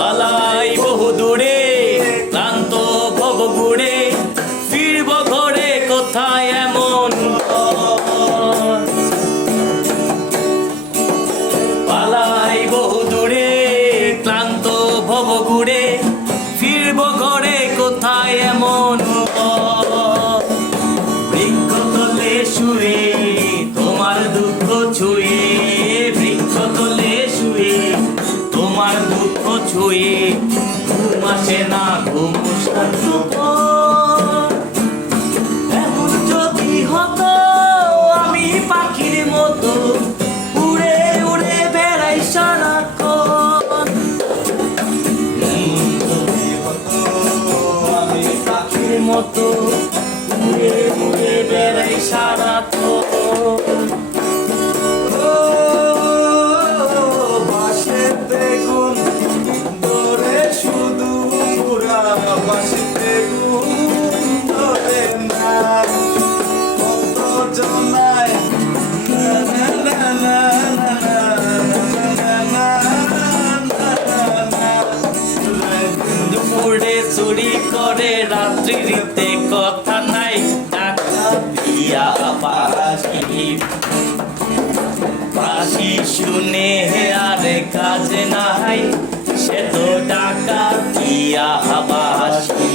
পালাই বহু দূরে ক্লান্ত ভব ঘুরে ফিরব ঘরে কোথায় এমন পালাই বহু দূরে ক্লান্ত ভব ঘুরে ফিরব ঘরে কোথায় এমন বৃক্ষতলে শুয়ে তোমার দুঃখ ছুঁয়ে বৃক্ষতলে শুয়ে তোমার দুঃখ ছুঁয়ে ঘুম আসে না ঘুম এমন যদি হতো আমি পাখির মতো উড়ে উড়ে বেড়াই সারাক্ষণ আমি পাখির মতো উড়ে উড়ে বেড়াই সারাক্ষণ দুপুরে চুরি করে রাত্রিতে কথা নাই টাকা দিয়া বাসি শুনে আর কাজ নাই সে তো টাকা দিয়া বাসি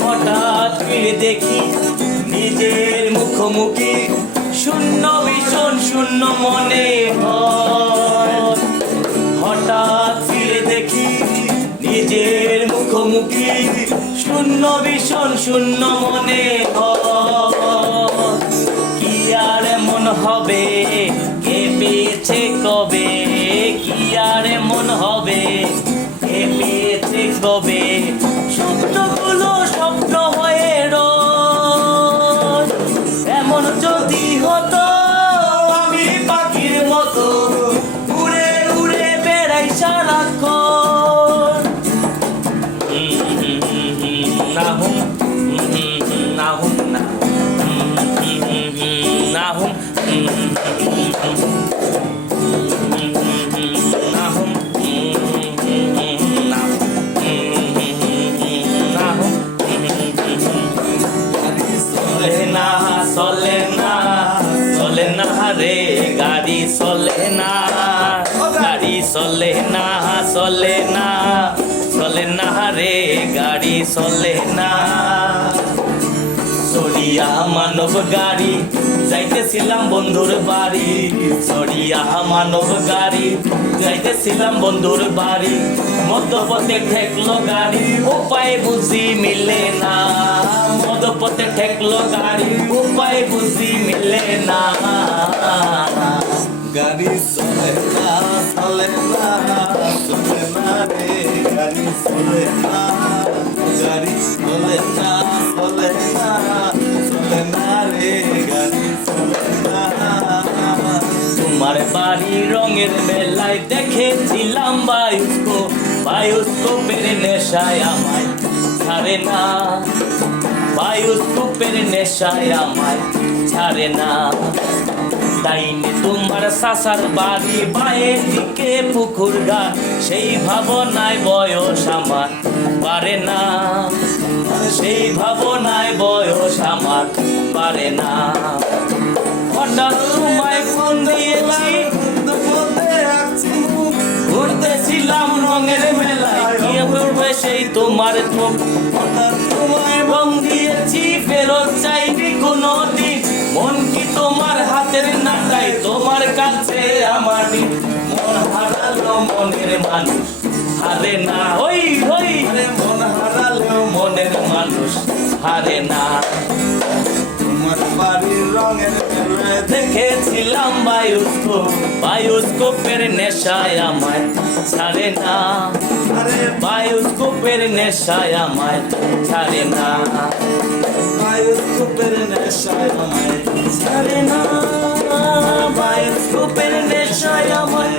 হঠাৎ ফিরে দেখি নিজের মুখোমুখি শূন্য ভীষণ শূন্য মনে হয় হঠাৎ ফিরে দেখি নিজের মুখোমুখি শূন্য ভীষণ শূন্য মনে হয় কি আর এমন হবে কে পেয়েছে কবে কি আর এমন হবে কে পেয়েছে কবে স্বপ্নগুলো স্বপ্ন হয়ে রয় এমন যদি হতো আমি পাখির মতো উড়ে উড়ে বেড়াই সারাক্ষণ না হুম না হুম না না হুম না হুম চলে না রে গাড়ি চলে না গাড়ি চলে না চলে না চলে না রে গাড়ি চলে না সরিয়া মানব গাড়ি যাইতেছিলাম বন্ধুর বাড়ি সরিয়া মানব গাড়ি যাইতেছিলাম বন্ধুর বাড়ি মধ্যপথে ঠেকলো গাড়ি উপায় বুঝি মিলে না মধ্যপথে ঠেকলো গাড়ি উপায় বুঝি মিলে না গাড়ি চলে না চলে না চলে না রে গাড়ি চলে না গাড়ি চলে না চলে না চলে না রে গাড়ি চলে না তোমার বাড়ি রঙের মেলায় দেখেছিলাম বায়োস্কোপের নেশায় আমায় ছাড়ে না বায়োস্কোপের নেশায় আমায় ছাড়ে না তাইনে তোমার সাসার বাড়ি বায়ের দিকে পুকুর ঘাট সেই ভাবনায় বয়স আমার পারে না সেই ভাবনায় বয়স আমার পারে না হঠাৎ তোমায় ফোন দিয়েছি ঘুরতেছিলাম রঙের মেলায় কি করবে সেই তোমার চোখ হঠাৎ তোমায় রং দিয়েছি ফেরত চাইনি কোনো দিন মন কি তোমার হাতের নাটাই তোমার কাছে আমার মন হারালো মনের মানুষ হারে না ওই ওই মন হারালো মনের মানুষ হারে না তোমার বাড়ির রঙের মেলায় দেখেছিলাম বায়োস্কোপের নেশায় আমায় ছাড়ে না বায়োস্কোপের নেশায় আমায় ছাড়ে না বায়োস্কোপের নেশায় আমায় ছাড়ে না বায়োস্কোপের নেশায় আমায়